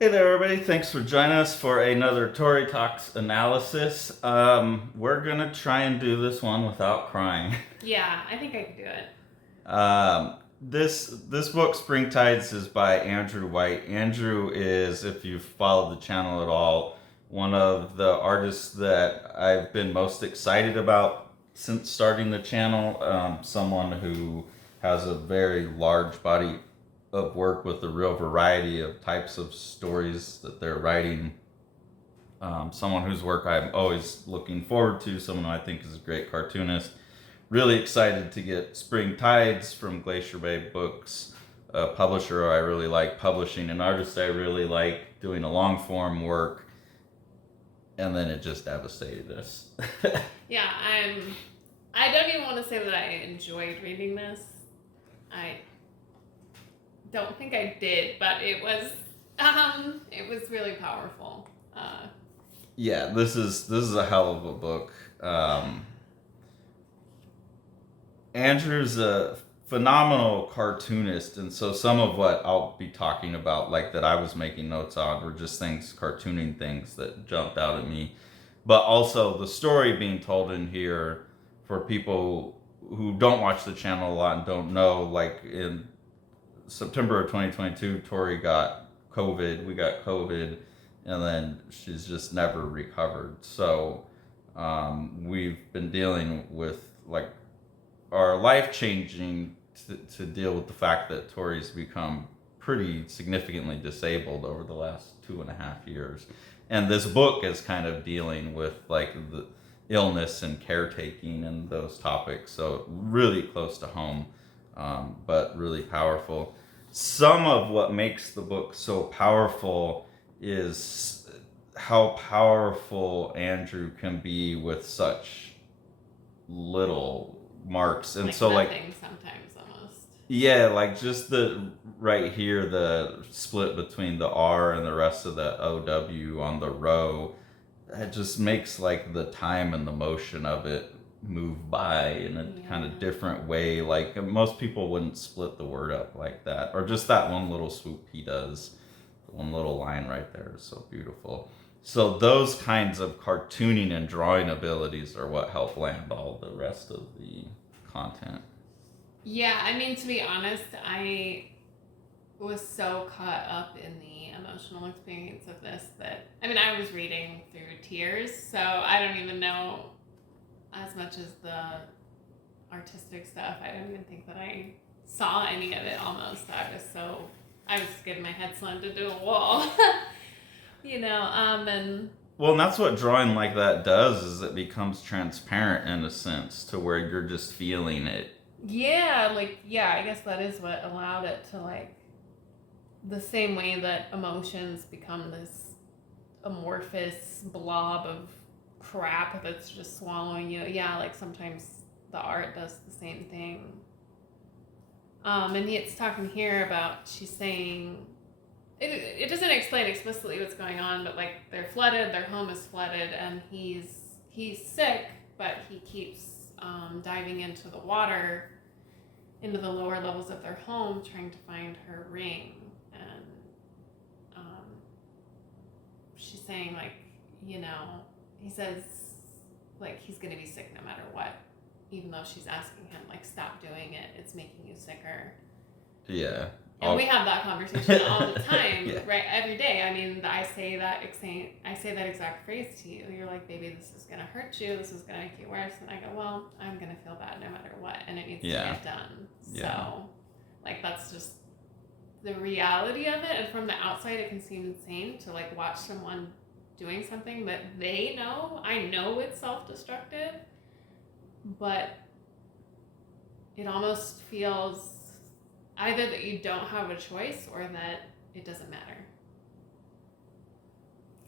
Hey there, everybody. Thanks for joining us for another Tory Talks analysis. We're going to try and do this one without crying. Yeah, I think I could do it. This book, Spring Tides, is by Andrew White. Andrew is, if you've followed the channel at all, one of the artists that I've been most excited about since starting the channel. Someone who has a very large body of work with a real variety of types of stories that they're writing. Someone whose work I'm always looking forward to, someone who I think is a great cartoonist. Really excited to get Spring Tides from Glacier Bay Books, a publisher I really like publishing, an artist I really like doing a long form work, and then it just devastated us. Yeah, I don't even want to say that I enjoyed reading this. I don't think I did, but it was really powerful. Yeah, this is a hell of a book. Andrew's a phenomenal cartoonist, and so some of what I'll be talking about, like that I was making notes on, were just things, cartooning things that jumped out at me. But also the story being told in here for people who don't watch the channel a lot and don't know, like in September of 2022, Tori got COVID. We got COVID, and then she's just never recovered. So we've been dealing with like our life changing to deal with the fact that Tori's become pretty significantly disabled over the last 2.5 years. And this book is kind of dealing with like the illness and caretaking and those topics. So really close to home, but really powerful. Some of what makes the book so powerful is how powerful Andrew can be with such little marks. And like so like nothing sometimes almost. yeah, like just the right here, the split between the R and the rest of the OW on the row, it just makes like the time and the motion of it move by in a kind of Yeah. different way. Like most people wouldn't split the word up like that, or just that one little swoop he does. The one little line right there is so beautiful. So those kinds of cartooning and drawing abilities are what help land all the rest of the content. Yeah, I mean, to be honest, I was so caught up in the emotional experience of this that I was reading through tears, so I don't even know as much as the artistic stuff. I don't even think that I saw any of it almost. I was getting my head slammed into a wall. And Well, and that's what drawing like that does is it becomes transparent in a sense to where you're just feeling it. yeah, I guess that is what allowed it to, like, the same way that emotions become this amorphous blob of crap that's just swallowing you. Yeah, like sometimes the art does the same thing. And it's talking here about, she's saying, it doesn't explain explicitly what's going on, but like they're flooded, their home is flooded, and he's sick, but he keeps diving into the water, into the lower levels of their home, trying to find her ring. And she's saying, like, he says, like, he's gonna be sick no matter what, even though she's asking him, like, stop doing it, it's making you sicker. Yeah. And we have that conversation all the time, Yeah. right? Every day. I mean, I say that exact phrase to you. You're like, baby, this is gonna hurt you. This is gonna make you worse. And I go, well, I'm gonna feel bad no matter what, and it needs to get done. Yeah. So, like, that's just the reality of it. And from the outside, it can seem insane to like watch someone doing something that they know. I know it's self-destructive, but it almost feels either that you don't have a choice or that it doesn't matter.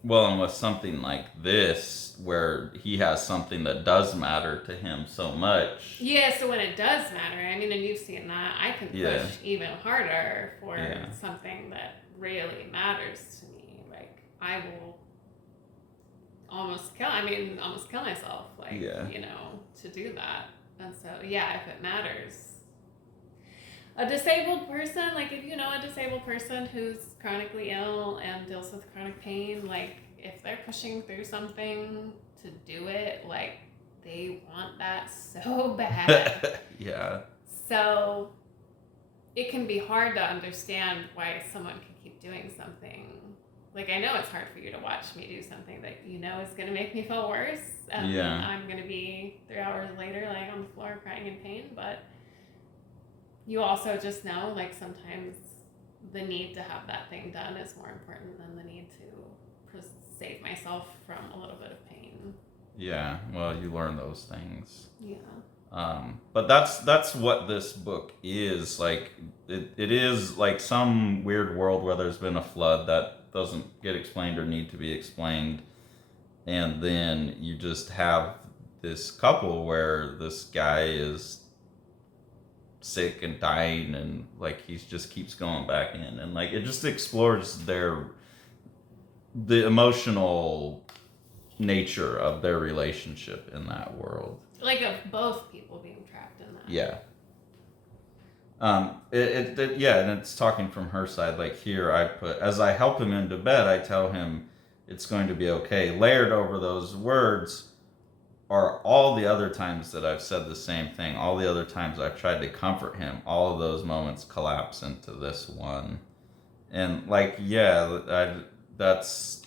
Well, and with something like this, where he has something that does matter to him so much. Yeah, so when it does matter, and you've seen that, I can Yeah. push even harder for Yeah. something that really matters to me. Like, I will almost kill myself, like, Yeah. to do that. And so, yeah, if it matters. A disabled person, like if you know a disabled person who's chronically ill and deals with chronic pain, like if they're pushing through something to do it, like they want that so bad. Yeah. So it can be hard to understand why someone can keep doing something. Like, I know it's hard for you to watch me do something that you know is going to make me feel worse. And Yeah. I'm going to be 3 hours later laying on the floor crying in pain. But you also just know, like, sometimes the need to have that thing done is more important than the need to save myself from a little bit of pain. Yeah. Well, you learn those things. Yeah. But that's what this book is. Like, it is like some weird world where there's been a flood that doesn't get explained or need to be explained. And then you just have this couple where this guy is sick and dying, and like he just keeps going back in, and like it just explores the emotional nature of their relationship in that world. Like of both people being trapped in that. Yeah. Yeah, and it's talking from her side. Like here, I put, as I help him into bed, I tell him it's going to be okay. Layered over those words are all the other times that I've said the same thing. All the other times I've tried to comfort him. All of those moments collapse into this one. And like, yeah, that's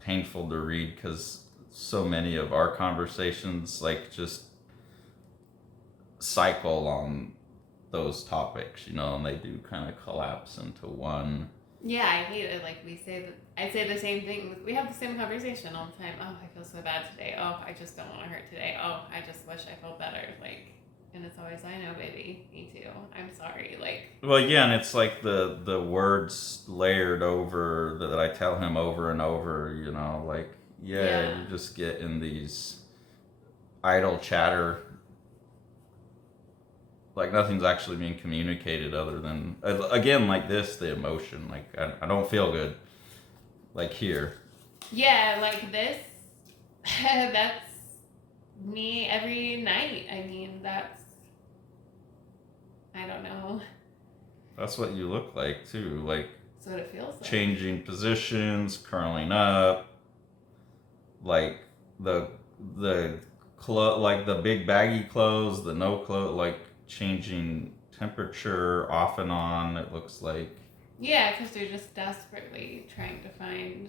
painful to read because so many of our conversations like just cycle on those topics, you know, and they do kind of collapse into one. Yeah, I hate it. Like I say the same thing. We have the same conversation all the time. Oh, I feel so bad today. Oh, I just don't want to hurt today. Oh, I just wish I felt better. Like, and it's always, I know, baby, me too. I'm sorry. Like, well, yeah, and it's like the words layered over that I tell him over and over. You know, like yeah. You just get in these idle chatter. Like nothing's actually being communicated other than, again, like this, the emotion. Like I don't feel good. Like here. Yeah, like this. That's me every night. I mean, I don't know. That's what you look like too. Like that's what it feels like. Changing positions, curling up. Like the like the big baggy clothes, the no clothes, like changing temperature off and on, it looks like. Yeah, because they're just desperately trying to find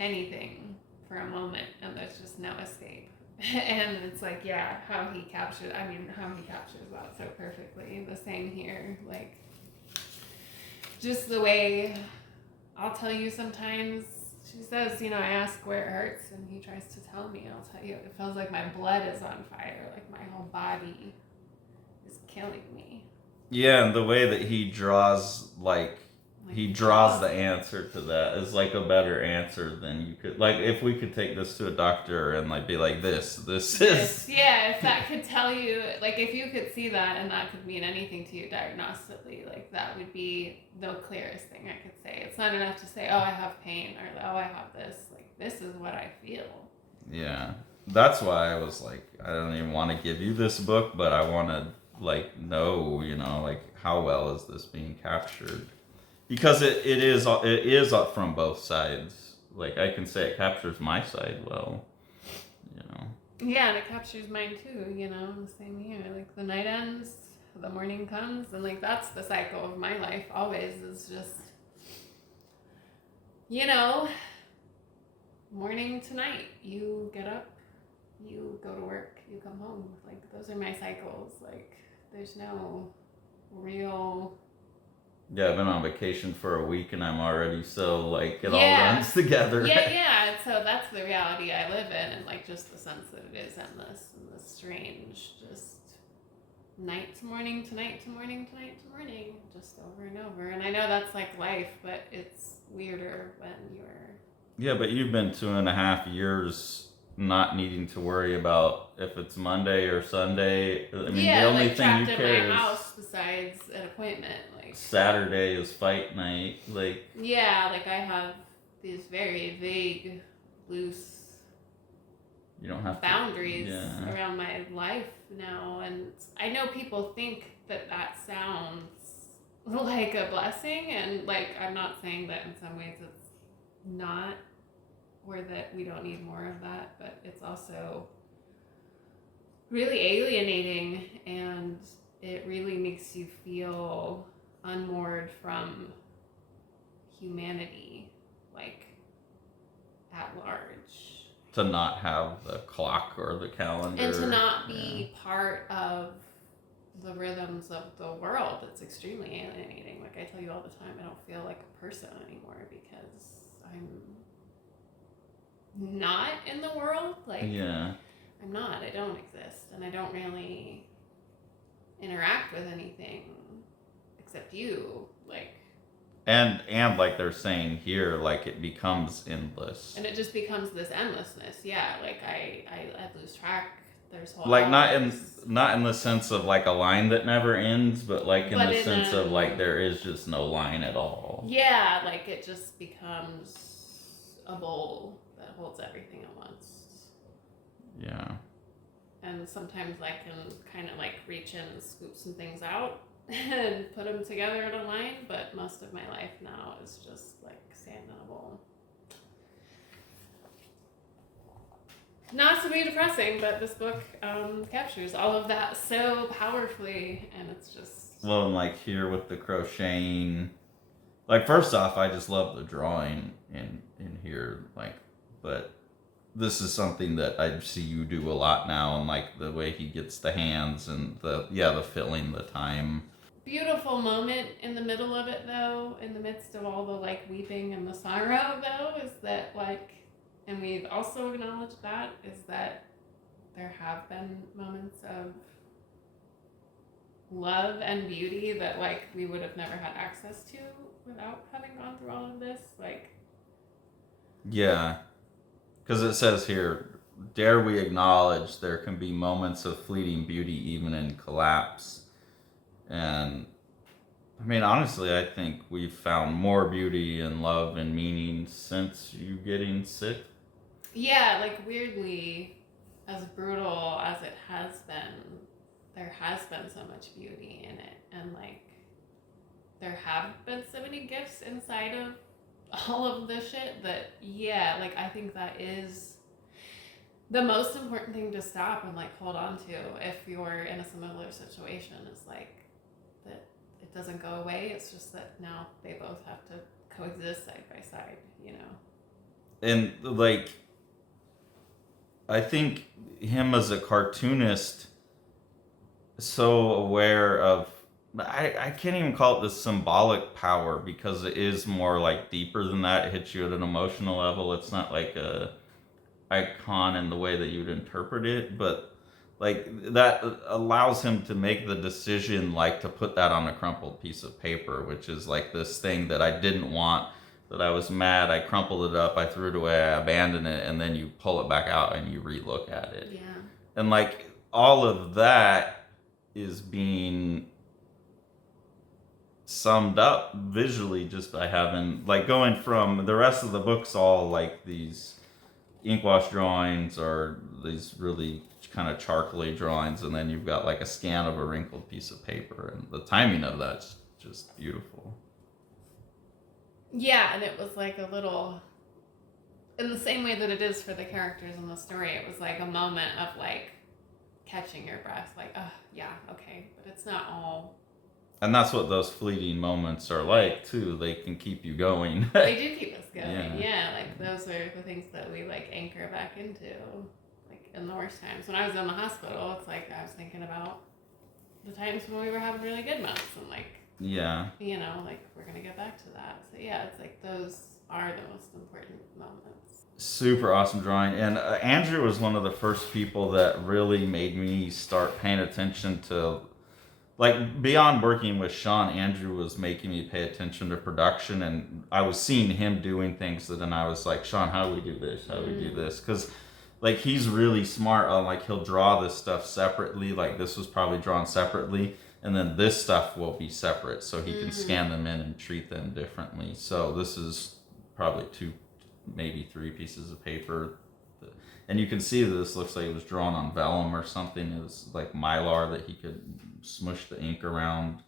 anything for a moment, and there's just no escape. And it's like, yeah, how he captures that so perfectly. The same here, like, just the way I'll tell you sometimes. She says, you know, I ask where it hurts, and he tries to tell me, and I'll tell you, it feels like my blood is on fire, like my whole body is killing me. Yeah, and the way that he draws, like he draws the answer to that is like a better answer than you could. Like if we could take this to a doctor and like be like this is. Yeah, if that could tell you, like if you could see that and that could mean anything to you diagnostically, like that would be the clearest thing I could say. It's not enough to say, oh, I have pain, or oh, I have this. Like this is what I feel. Yeah, that's why I was like, I don't even want to give you this book, but I want to like know, you know, like how well is this being captured? Because it is from both sides. Like I can say it captures my side well, you know. Yeah, and it captures mine too, you know, the same here. Like the night ends, the morning comes, and like that's the cycle of my life always, is just, you know, morning to night. You get up, you go to work, you come home. Like those are my cycles. Like there's no real. Yeah, I've been on vacation for a week and I'm already so like it all runs together. Yeah. So that's the reality I live in, and like just the sense that it is endless and the strange, just night to morning to night to morning to night to morning, just over and over. And I know that's like life, but it's weirder when you're. Yeah, but you've been 2.5 years not needing to worry about if it's Monday or Sunday. I mean, the only like thing you trapped care in my is house besides an appointment. Like Saturday is fight night. Like yeah, like I have these very vague, loose you don't have boundaries to, around my life, now, and I know people think that sounds like a blessing, and like I'm not saying that in some ways it's not, or that we don't need more of that, but it's also really alienating, and it really makes you feel unmoored from humanity, like at large. To not have the clock or the calendar. And to not be part of the rhythms of the world. It's extremely alienating. Like I tell you all the time, I don't feel like a person anymore because I'm not in the world. Like, I'm not. I don't exist. And I don't really interact with anything except you. Like, and like they're saying here, like it becomes endless. And it just becomes this endlessness. Yeah, like I lose track. There's whole like hours. not in the sense of like a line that never ends, but like in the sense of like there is just no line at all. Yeah, like it just becomes a bowl that holds everything at once. Yeah. And sometimes I can kind of like reach in and scoop some things out and put them together in a line, but most of my life now is just like sand in a bowl. Not to be depressing, but this book captures all of that so powerfully, and it's just... Well, and like here with the crocheting, like first off, I just love the drawing in here, like, but this is something that I see you do a lot now, and like the way he gets the hands and the filling, the time. Beautiful moment in the middle of it, though, in the midst of all the like weeping and the sorrow, though, is that like, and we've also acknowledged that, is that there have been moments of love and beauty that like we would have never had access to without having gone through all of this. Like, yeah, because it says here, dare we acknowledge there can be moments of fleeting beauty even in collapse. And I mean, honestly, I think we've found more beauty and love and meaning since you getting sick. Yeah, like weirdly, as brutal as it has been, there has been so much beauty in it. And like, there have been so many gifts inside of all of the shit that, yeah, like I think that is the most important thing to stop and like hold on to if you're in a similar situation, is like that it doesn't go away. It's just that now they both have to coexist side by side, you know? And like, I think him as a cartoonist, so aware of, I can't even call it the symbolic power, because it is more like deeper than that. It hits you at an emotional level. It's not like a icon in the way that you would interpret it, but like that allows him to make the decision like to put that on a crumpled piece of paper, which is like this thing that I didn't want, that I was mad, I crumpled it up, I threw it away, I abandoned it, and then you pull it back out and you relook at it. Yeah. And like all of that is being summed up visually just by having, like, going from the rest of the books all like these ink wash drawings or these really kind of charcoaly drawings, and then you've got like a scan of a wrinkled piece of paper, and the timing of that's just beautiful. Yeah, and it was like a little, in the same way that it is for the characters in the story, it was like a moment of like catching your breath, like, oh yeah, okay, but it's not all. And that's what those fleeting moments are like too. They can keep you going. They do keep us going. Yeah. Yeah, like those are the things that we like anchor back into, like in the worst times. When I was in the hospital, it's like I was thinking about the times when we were having really good months, and like, Yeah. you know, like we're gonna get back to that. So yeah, it's like those are the most important moments. Super awesome drawing. And Andrew was one of the first people that really made me start paying attention to, like, beyond working with Sean, Andrew was making me pay attention to production, and I was seeing him doing things that then I was like, Sean, how do we do this? How do we do this? Because like he's really smart on, like, he'll draw this stuff separately, like this was probably drawn separately, and then this stuff will be separate, so he can scan them in and treat them differently. So this is probably 2, maybe 3 pieces of paper And you can see that this looks like it was drawn on vellum or something. It was like mylar that he could smush the ink around.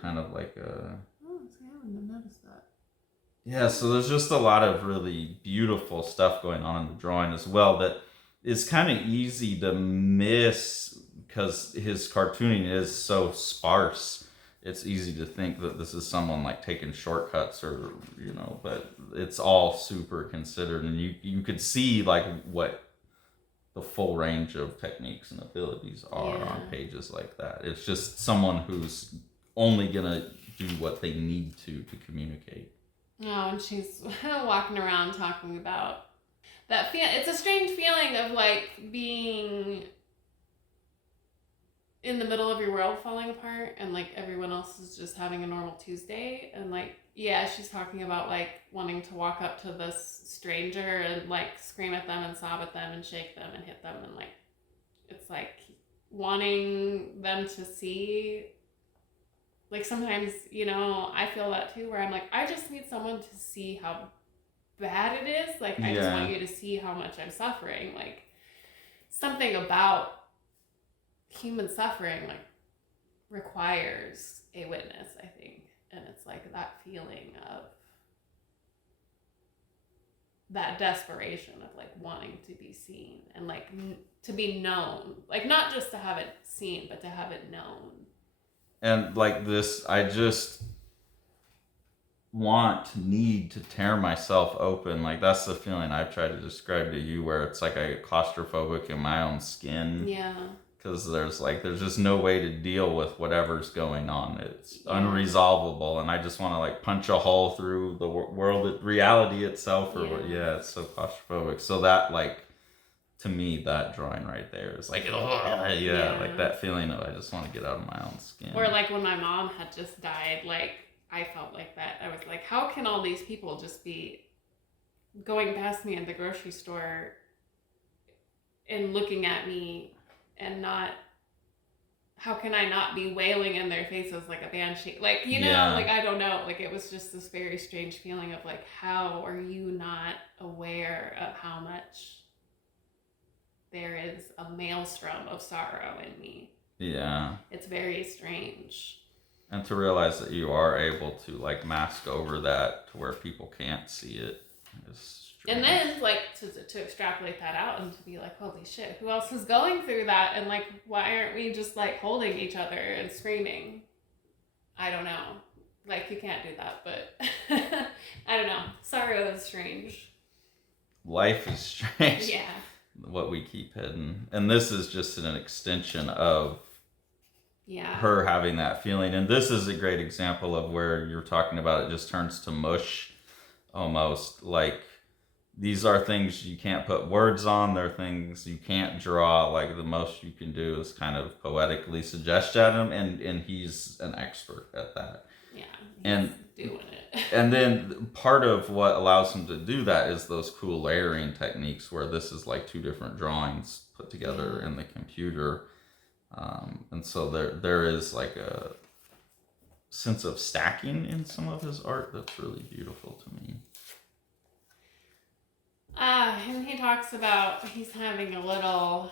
Kind of like a... Oh, see, I wouldn't have noticed that. Yeah, so there's just a lot of really beautiful stuff going on in the drawing as well that is kind of easy to miss because his cartooning is so sparse. It's easy to think that this is someone like taking shortcuts or, but it's all super considered, and you could see like what the full range of techniques and abilities are on pages like that. It's just someone who's only gonna do what they need to communicate. Oh, and she's walking around talking about that it's a strange feeling of like being in the middle of your world falling apart and like everyone else is just having a normal Tuesday. And like, yeah, she's talking about like wanting to walk up to this stranger and like scream at them and sob at them and shake them and hit them. And like, it's like wanting them to see. Like sometimes, I feel that too, where I'm like, I just need someone to see how bad it is. Like, I just want you to see how much I'm suffering. Like, something about human suffering, like, requires a witness, I think. And it's like that feeling of that desperation of like wanting to be seen and like to be known. Like, not just to have it seen, but to have it known. And like this, I just need to tear myself open. Like that's the feeling I've tried to describe to you, where it's like I get claustrophobic in my own skin. Yeah. Because there's just no way to deal with whatever's going on. It's unresolvable, and I just want to like punch a hole through the world, reality itself, or it's so claustrophobic. So that like, to me, that drawing right there is like, like that feeling of I just want to get out of my own skin. Or like when my mom had just died, like I felt like that. I was like, how can all these people just be going past me in the grocery store and looking at me and not, how can I not be wailing in their faces like a banshee? Like, like I don't know. Like it was just this very strange feeling of like, how are you not aware of how much there is a maelstrom of sorrow in me? Yeah. It's very strange. And to realize that you are able to like mask over that to where people can't see it is strange. And then like to extrapolate that out and to be like, holy shit, who else is going through that? And like, why aren't we just like holding each other and screaming? I don't know. Like you can't do that, but I don't know. Sorrow is strange. Life is strange. Yeah. What we keep hidden, and this is just an extension of her having that feeling. And this is a great example of where you're talking about it just turns to mush almost. Like these are things you can't put words on, they're things you can't draw. Like the most you can do is kind of poetically suggest at him, and he's an expert at that. Yeah, and doing it. And then part of what allows him to do that is those cool layering techniques, where this is like two different drawings put together in the computer. And so there is like a sense of stacking in some of his art that's really beautiful to me. And he talks about he's having a little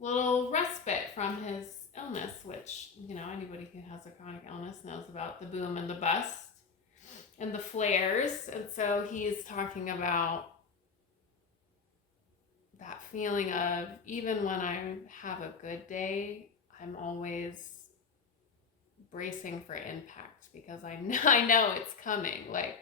respite from his illness, which, anybody who has a chronic illness knows about the boom and the bust and the flares. And so he's talking about that feeling of, even when I have a good day, I'm always bracing for impact because I know it's coming. Like,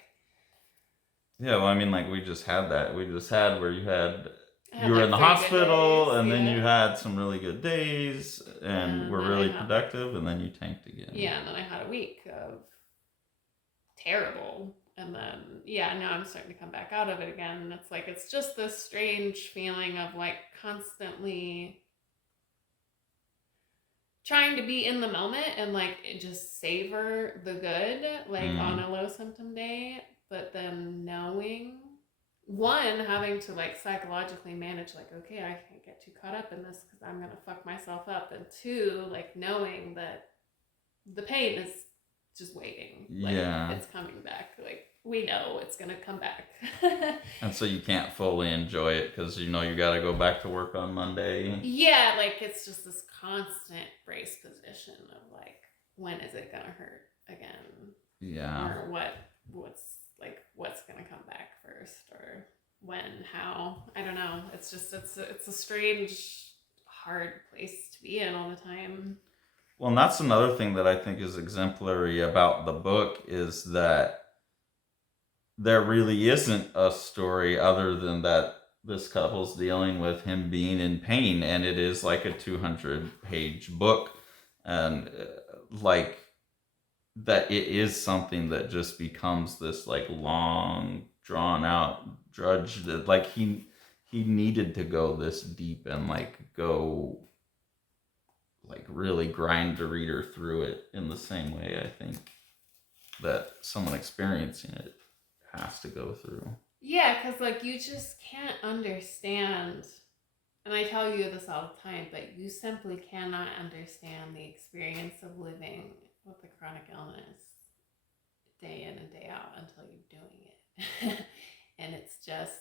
yeah, well, I mean, like we just had that. We just had where you were in the hospital, days, and then you had some really good days and were really productive, and then you tanked again. Yeah, and then I had a week of terrible. And then, now I'm starting to come back out of it again. And it's like, it's just this strange feeling of like constantly trying to be in the moment and like just savor the good, like on a low symptom day. But then having to like psychologically manage, like, okay, I can't get too caught up in this because I'm going to fuck myself up. And two, like knowing that the pain is just waiting. Like, it's coming back. Like, we know it's gonna come back. And so you can't fully enjoy it because you know you got to go back to work on Monday. Yeah, like it's just this constant brace position of like, when is it gonna hurt again? Yeah. Or what's gonna come back first, or when, how? I don't know. It's just it's a strange, hard place to be in all the time. Well, and that's another thing that I think is exemplary about the book is that there really isn't a story other than that this couple's dealing with him being in pain, and it is like a 200-page book, and like that it is something that just becomes this like long drawn out drudge that like he needed to go this deep and like go like really grind the reader through it in the same way I think that someone experiencing it has to go through. Yeah, because like you just can't understand, and I tell you this all the time, but you simply cannot understand the experience of living with a chronic illness day in and day out until you're doing it. And it's just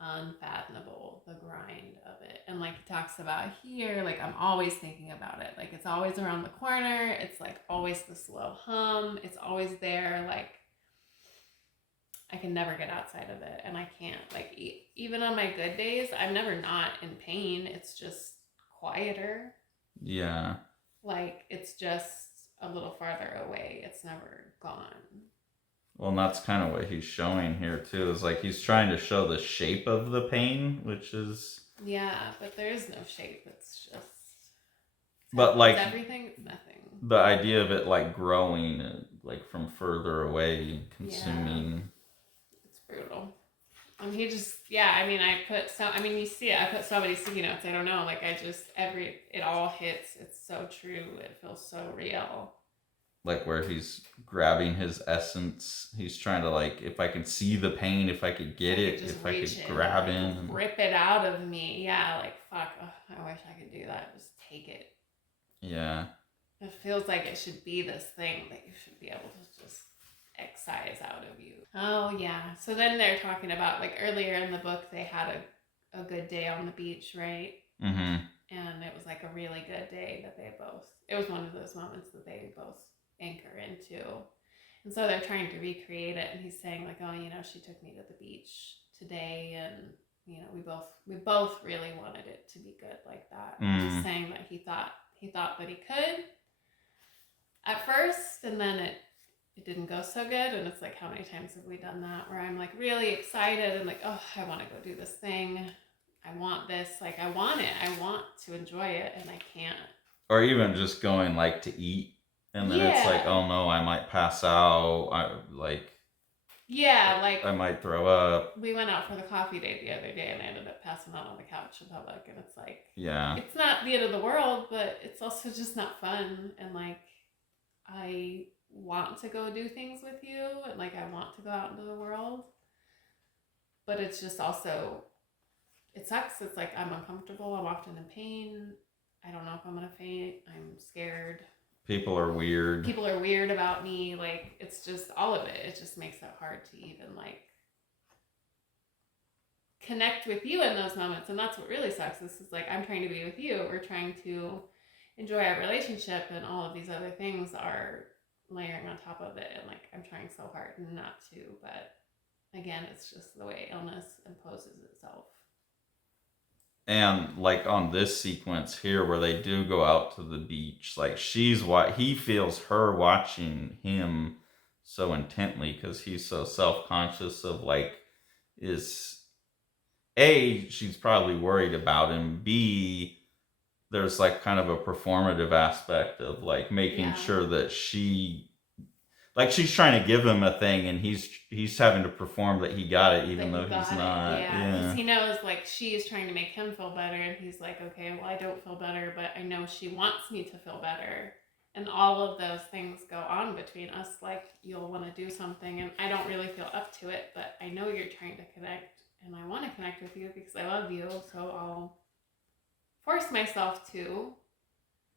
unfathomable, the grind of it. And like he talks about here, like I'm always thinking about it. Like it's always around the corner. It's like always the slow hum. It's always there. Like I can never get outside of it, and I can't. Like even on my good days, I'm never not in pain. It's just quieter. Yeah. Like it's just a little farther away. It's never gone. Well, and that's kind of what he's showing here too. Is like he's trying to show the shape of the pain, which is Yeah, but there is no shape. It's just. But like everything, it's nothing. The idea of it like growing, like from further away, consuming. Yeah. It's brutal. And he just, yeah. I mean, you see it. I put so many sticky notes. I don't know. Like it all hits. It's so true. It feels so real. Like where he's grabbing his essence. He's trying to like, if I could see the pain, if I could get it, if I could grab in. And rip it out of me. Yeah, like, fuck. Oh, I wish I could do that. Just take it. Yeah. It feels like it should be this thing that you should be able to just excise out of you. Oh, yeah. So then they're talking about, like, earlier in the book, they had a good day on the beach, right? Mm-hmm. And it was, like, a really good day that it was one of those moments that they both anchor into. And so they're trying to recreate it, and he's saying, like, oh, she took me to the beach today, and, we both really wanted it to be good like that. Mm. He's saying that he thought that he could at first, and then it didn't go so good. And it's like, how many times have we done that where I'm like really excited and like, oh, I want to go do this thing, I want this, like I want it, I want to enjoy it, and I can't. Or even just going like to eat, and then it's like, oh no, I might pass out, I might throw up. We went out for the coffee date the other day, and I ended up passing out on the couch in public, and it's like, yeah, it's not the end of the world, but it's also just not fun. And like, I want to go do things with you, and like I want to go out into the world, but it's just also, it sucks. It's like I'm uncomfortable, I'm often in pain, I don't know if I'm gonna faint, I'm scared, people are weird about me. Like it's just all of it just makes it hard to even like connect with you in those moments. And that's what really sucks. This is like, I'm trying to be with you, we're trying to enjoy our relationship, and all of these other things are layering on top of it, and like I'm trying so hard not to, but again, it's just the way illness imposes itself. And like on this sequence here where they do go out to the beach, like he feels her watching him so intently because he's so self-conscious of like, she's probably worried about him, B, there's like kind of a performative aspect of like making sure that she's trying to give him a thing, and he's having to perform that he got it even though he's not. Yeah, because he knows like she is trying to make him feel better, and he's like, okay, well I don't feel better, but I know she wants me to feel better. And all of those things go on between us. Like you'll want to do something, and I don't really feel up to it, but I know you're trying to connect, and I want to connect with you because I love you, so I'll force myself to.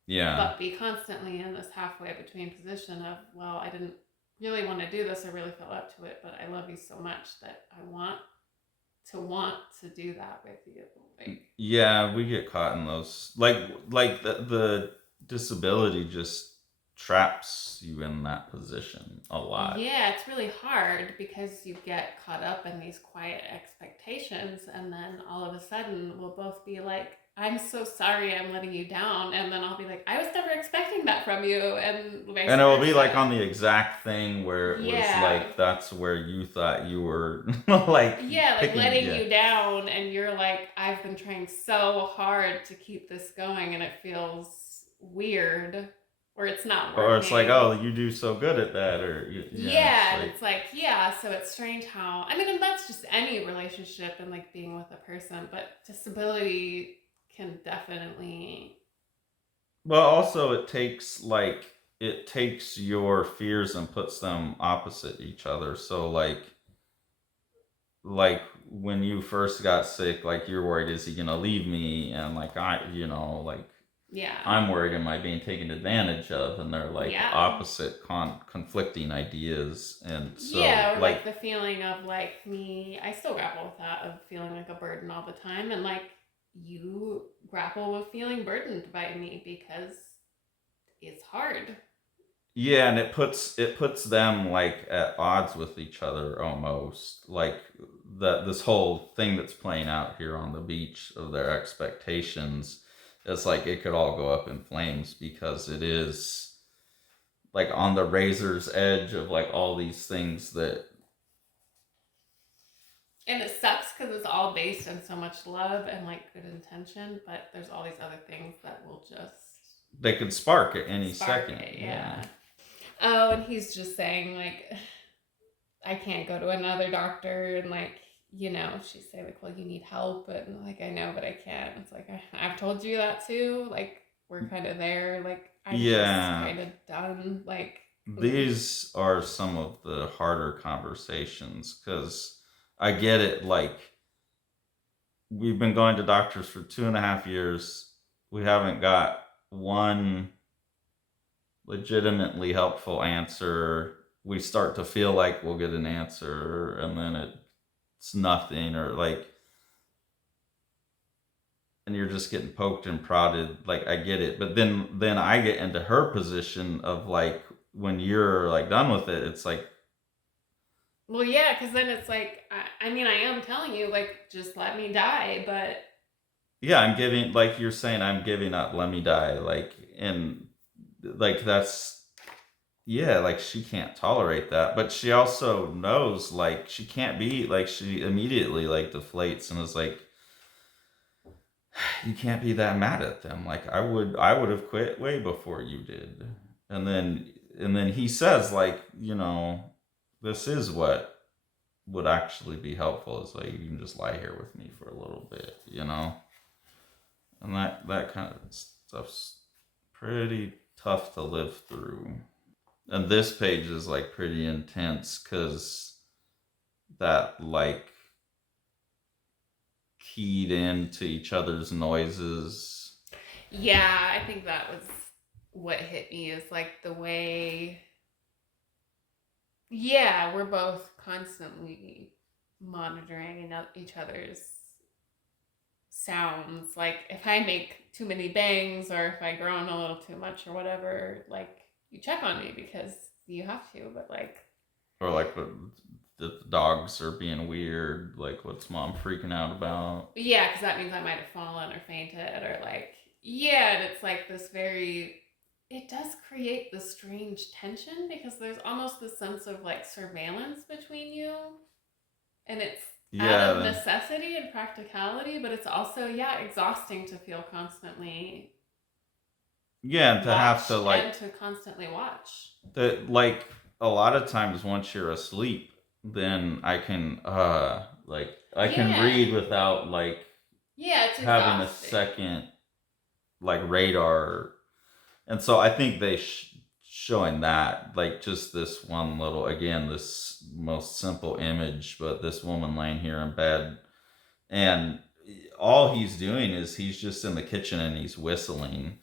Yeah. But be constantly in this halfway between position of, well, I didn't really want to do this. I really feel up to it, but I love you so much that I want to do that with you. Like, Yeah, we get caught in those, like the disability just traps you in that position a lot. yeah, it's really hard because you get caught up in these quiet expectations, and then all of a sudden we'll both be like, I'm so sorry I'm letting you down. And then I'll be like, I was never expecting that from you, and vice And it will be like versa. on the exact thing where it was Yeah. like that's where you thought you were like Yeah, like picking, letting yeah. you down, and you're like, I've been trying so hard to keep this going, and it feels weird, or it's not Or it's like, working. oh, you do so good at that, or yeah, it's Yeah, and like, it's like, yeah, so it's strange how, I mean, and that's just any relationship and like being with a person, but disability can definitely, well, also it takes your fears and puts them opposite each other. So like when you first got sick, like you're worried, is he gonna leave me? And like like yeah, I'm worried, am I being taken advantage of? And they're like yeah. opposite conflicting ideas. And so Yeah, or like like the feeling of like me, I still grapple with that of feeling like a burden all the time. And like you grapple with feeling burdened by me because it's hard. yeah, and it puts them like at odds with each other almost. Like that this whole thing that's playing out here on the beach of their expectations, it's like it could all go up in flames because it is like on the razor's edge of like all these things that And it sucks because it's all based on so much love and like good intention, but there's all these other things that will just they could spark at any spark second. it. Yeah. Yeah. Oh, and he's just saying like I can't go to another doctor, and like she's saying like, well, you need help, and like I know, but I can't. It's like I've told you that too. Like we're kind of there. Like I'm just Yeah. kind of done. Like These are some of the harder conversations because I get it. Like, we've been going to doctors for 2.5 years. We haven't got one legitimately helpful answer. We start to feel like we'll get an answer, and then it's nothing, or like, and you're just getting poked and prodded. Like, I get it, but then I get into her position of like, when you're like done with it, it's like, well, yeah, because then it's like I mean I am telling you like just let me die, but yeah, I'm giving, like you're saying, I'm giving up, let me die, like, and like that's, yeah, like she can't tolerate that, but she also knows like she can't be, like she immediately like deflates and is like, you can't be that mad at them, like I would have quit way before you did. And then he says, like, this is what would actually be helpful, is like, you can just lie here with me for a little bit. And that kind of stuff's pretty tough to live through. And this page is like pretty intense because that like keyed into each other's noises. yeah, I think that was what hit me is like the way, yeah, we're both constantly monitoring each other's sounds. Like if I make too many bangs or if I groan a little too much or whatever, like you check on me because you have to, but like Or like the dogs are being weird, like what's mom freaking out about. yeah, because that means I might have fallen or fainted or like yeah, and it's like this very, it does create this strange tension because there's almost this sense of like surveillance between you, and it's out of Yeah, necessity and practicality, but it's also yeah exhausting to feel constantly yeah, and to have to watched like, and to constantly watch. that like a lot of times once you're asleep, then I can like I can Yeah, read without like yeah, it's having a exhausting. second like radar. And so I think they showing that, like, just this one little, again, this most simple image, but this woman laying here in bed, and all he's doing is he's just in the kitchen and he's whistling,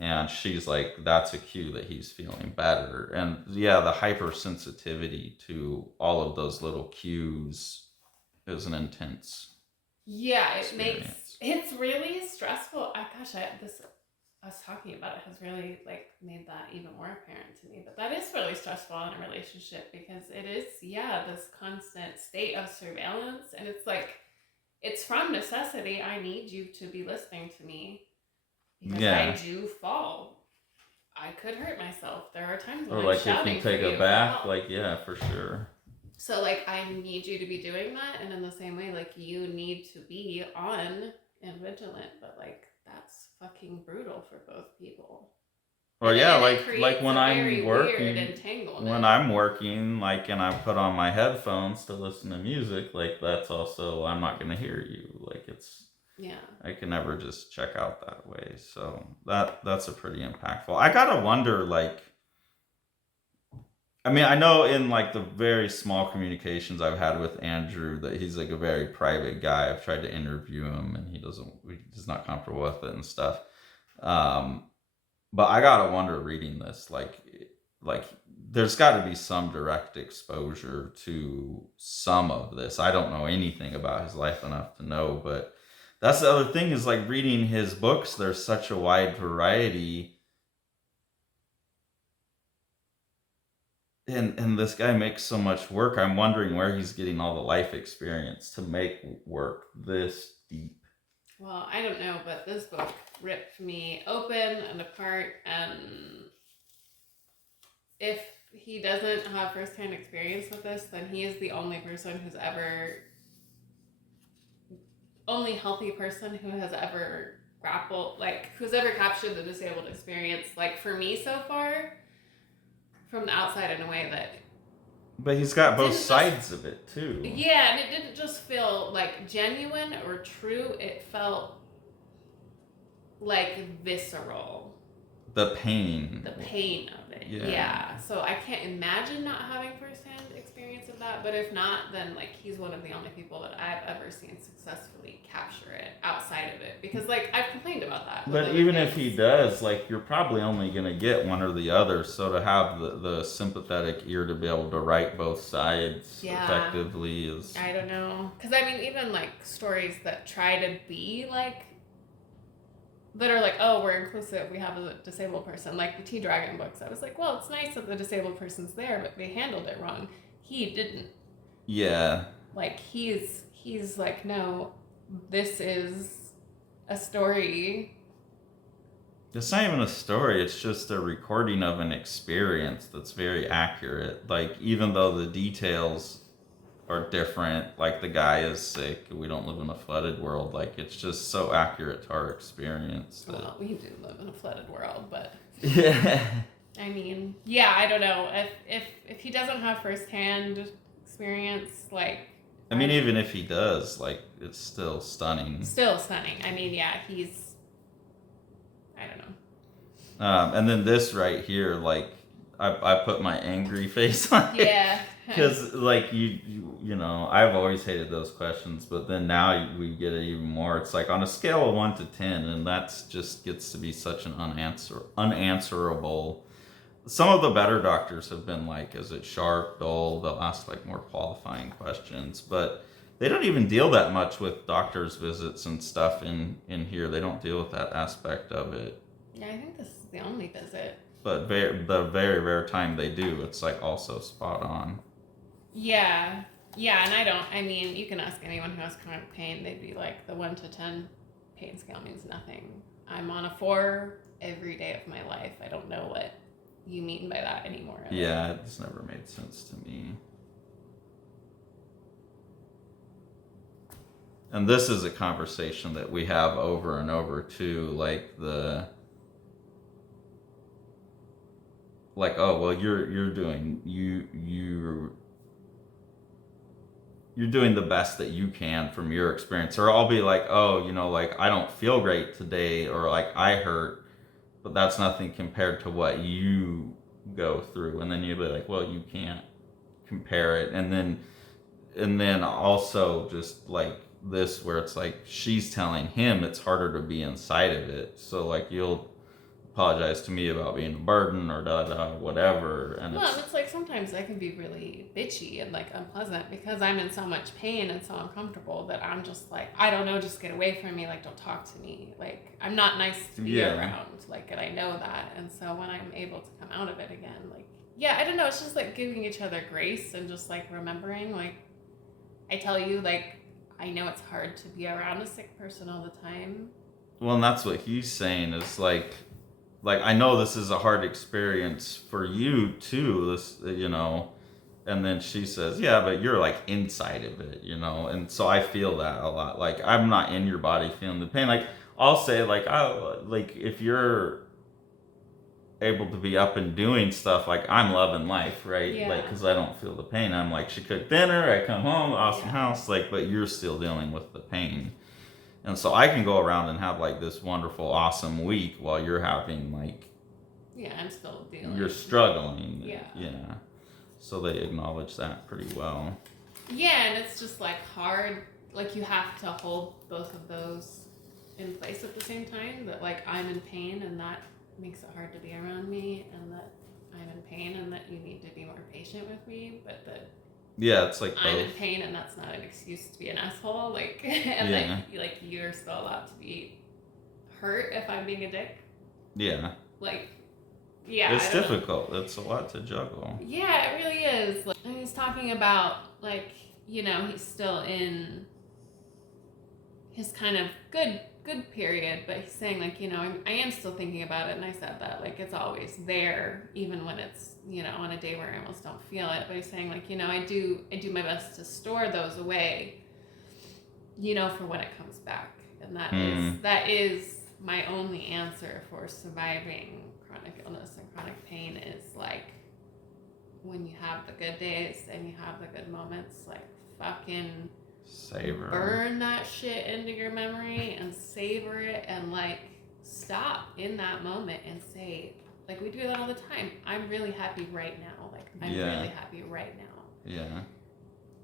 And she's like, that's a cue that he's feeling better. And yeah, the hypersensitivity to all of those little cues is an intense Yeah, experience. it's really stressful. Gosh, us talking about it has really like made that even more apparent to me. But that is really stressful in a relationship because it is, yeah, this constant state of surveillance, and it's like it's from necessity. I need you to be listening to me because I Yeah. do fall. I could hurt myself. There are times when Or I'm like if shouting you for take you a for bath, help. like, yeah, for sure. So like I need you to be doing that, and in the same way, like you need to be on and vigilant. But like that's fucking brutal for both people. Or And yeah, it like creates when a I'm very weird working, entanglement. like, and I put on my headphones to listen to music, like that's also, I'm not gonna hear you. Like it's, Yeah. I can never just check out that way. So that's a pretty impactful. I gotta wonder, like, I mean, I know in like the very small communications I've had with Andrew that he's like a very private guy. I've tried to interview him and he's not comfortable with it and stuff. Um, but I gotta wonder reading this, like there's got to be some direct exposure to some of this. I don't know anything about his life enough to know, but that's the other thing is like reading his books. There's such a wide variety, and this guy makes so much work. I'm wondering where he's getting all the life experience to make work this deep. Well, I don't know, but this book ripped me open and apart. And if he doesn't have firsthand experience with this, then he is the only only healthy person who has ever who's ever captured the disabled experience, like for me so far, from the outside in a way that. But he's got both sides of it too. Yeah, and it didn't just feel like genuine or true, it felt like visceral. The pain of it. Yeah. So I can't imagine not having firsthand experience of that, but if not, then like he's one of the only people that I've ever seen successfully capture it outside of it, because like I've complained about that. But even if he does, like you're probably only gonna get one or the other. So to have the sympathetic ear to be able to write both sides effectively is, I don't know, because I mean even like stories that try to be like, that are like, oh, we're inclusive, we have a disabled person, like the T-Dragon books. I was like, well, it's nice that the disabled person's there, but they handled it wrong. He didn't. Yeah. Like he's like, no, this is a story. It's not even a story, it's just a recording of an experience that's very accurate. Like even though the details are different, like the guy is sick, we don't live in a flooded world, like it's just so accurate to our experience that... Well, we do live in a flooded world, but yeah, I mean, yeah, I don't know, if he doesn't have firsthand experience, like, I mean, even if he does, like it's still stunning. I mean, yeah, he's, I don't know. And then this right here, like I put my angry face on it. Yeah. Because like you know, I've always hated those questions, but then now we get it even more. It's like on a scale of 1 to 10, and that's just gets to be such an unanswerable. Some of the better doctors have been like, is it sharp, dull? They'll ask like more qualifying questions, but they don't even deal that much with doctors' visits and stuff in here. They don't deal with that aspect of it. Yeah, I think this is the only visit. But the very rare time they do, it's like also spot on. Yeah, and I mean, you can ask anyone who has chronic pain, they'd be like, the 1 to 10 pain scale means nothing. I'm on a 4 every day of my life. I don't know what you mean by that anymore. Yeah, it's never made sense to me. And this is a conversation that we have over and over too, like oh well, you're doing the best that you can from your experience. Or I'll be like, oh, you know, like I don't feel great today, or like I hurt, but that's nothing compared to what you go through. And then you'll be like, well, you can't compare it. And then also just like this, where it's like she's telling him it's harder to be inside of it. So like you'll apologize to me about being a burden or whatever. And Well, it's like sometimes I can be really bitchy and like unpleasant because I'm in so much pain and so uncomfortable that I'm just like, I don't know, just get away from me. Like, don't talk to me. Like, I'm not nice to be around. Like, and I know that. And so when I'm able to come out of it again, like, yeah, I don't know. It's just like giving each other grace and just like remembering, like, I tell you, like, I know it's hard to be around a sick person all the time. Well, and that's what he's saying is like I know this is a hard experience for you too, this, and then she says, yeah, but you're like inside of it, and so I feel that a lot. Like, I'm not in your body feeling the pain. Like, I'll say, like, if you're able to be up and doing stuff, like, I'm loving life, right? Yeah. Like, because I don't feel the pain. I'm like, she cooked dinner, I come home, awesome house, like, but you're still dealing with the pain. And so I can go around and have like this wonderful, awesome week while you're having like, yeah, I'm still dealing. You're struggling. Yeah. Yeah. So they acknowledge that pretty well. Yeah, and it's just like hard. Like, you have to hold both of those in place at the same time. That like I'm in pain, and that makes it hard to be around me, and that I'm in pain, and that you need to be more patient with me, but that. Yeah, it's like I'm both. in pain, and that's not an excuse to be an asshole. Like, and then like you're still allowed to be hurt if I'm being a dick. Yeah. Like, yeah. It's difficult. It's a lot to juggle. Yeah, it really is. Like, and he's talking about like, he's still in his kind of good period, but he's saying like, I am still thinking about it, and I said that like it's always there, even when it's on a day where I almost don't feel it. But he's saying like, I do my best to store those away, for when it comes back, and that is my only answer for surviving chronic illness and chronic pain is like, when you have the good days and you have the good moments, like fucking savor, burn that shit into your memory and savor it, and like stop in that moment and say, like, we do that all the time, I'm really happy right now, like I'm really happy right now. Yeah.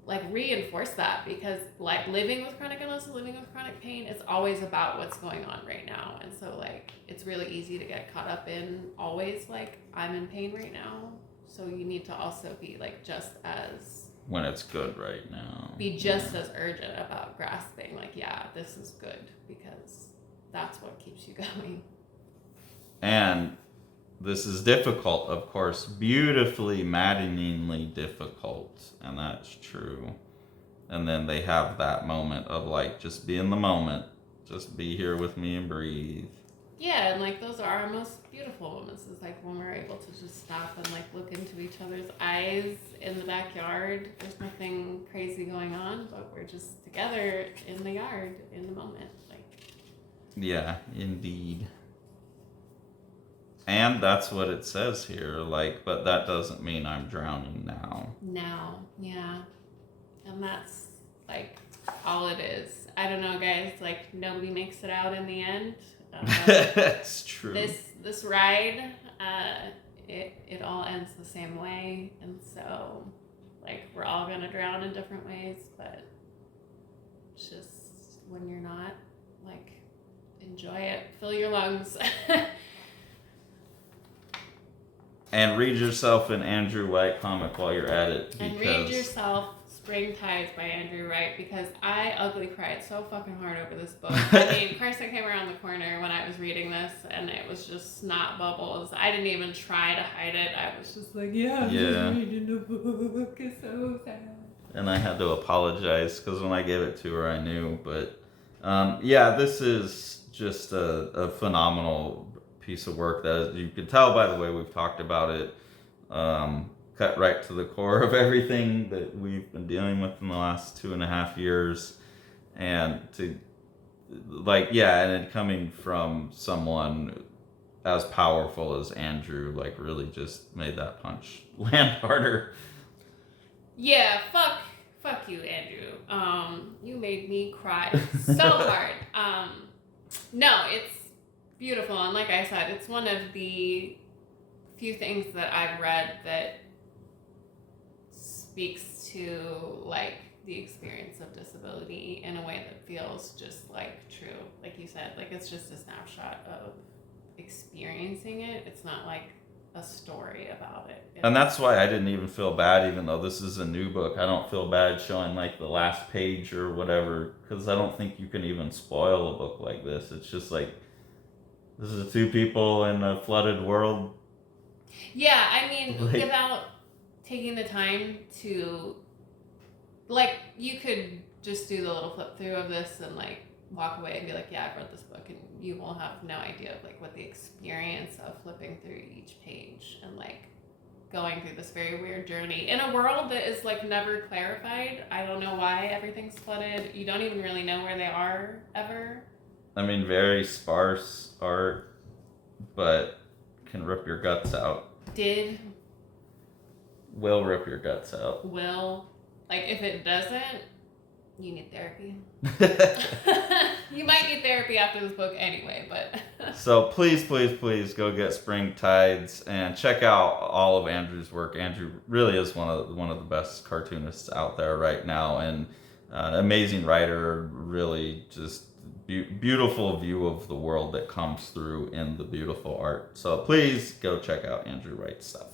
Like, reinforce that, because like living with chronic illness and living with chronic pain, it's always about what's going on right now. And so like it's really easy to get caught up in always like, I'm in pain right now. So you need to also be like just as, when it's good right now, be just as urgent about grasping like, yeah, this is good, because that's what keeps you going. And this is difficult, of course, beautifully, maddeningly difficult, and that's true. And then they have that moment of like, just be in the moment, just be here with me and breathe. Yeah, and like those are our most beautiful moments, is like when we're able to just stop and like look into each other's eyes in the backyard. There's nothing crazy going on, but we're just together in the yard in the moment. Like, yeah, indeed. And that's what it says here, like, but that doesn't mean I'm drowning now. Now, yeah. And that's like all it is. I don't know, guys, like nobody makes it out in the end. It's true. This ride, it all ends the same way, and so like we're all gonna drown in different ways, but it's just, when you're not, like, enjoy it, fill your lungs. And read yourself an Andrew White comic while you're at it. And read yourself Spring Tides by Andrew Wright, because I ugly cried so fucking hard over this book. I mean, Carson came around the corner when I was reading this, and it was just snot bubbles. I didn't even try to hide it. I was just like, I'm just reading the book. It's so sad. And I had to apologize, because when I gave it to her, I knew. But this is just a phenomenal piece of work that you can tell by the way we've talked about it. Cut right to the core of everything that we've been dealing with in the last 2.5 years, and to and it coming from someone as powerful as Andrew, like, really just made that punch land harder. Yeah, fuck you, Andrew. You made me cry so hard. No, it's beautiful, and like I said, it's one of the few things that I've read that speaks to like the experience of disability in a way that feels just like true. Like you said, like it's just a snapshot of experiencing it. It's not like a story about it. And that's why I didn't even feel bad, even though this is a new book. I don't feel bad showing like the last page or whatever, because I don't think you can even spoil a book like this. It's just like, this is two people in a flooded world. Yeah, I mean, Like- without taking the time to, like, you could just do the little flip through of this and like walk away and be like, yeah, I've read this book, and you will have no idea of like what the experience of flipping through each page and like going through this very weird journey in a world that is like never clarified. I don't know why everything's flooded. You don't even really know where they are ever. I mean, very sparse art, but can rip your guts out. Will rip your guts out. Will. Like, if it doesn't, you need therapy. You might need therapy after this book anyway, but... So please go get Spring Tides and check out all of Andrew's work. Andrew really is one of the best cartoonists out there right now, and amazing writer. Really just beautiful view of the world that comes through in the beautiful art. So please go check out Andrew Wright's stuff.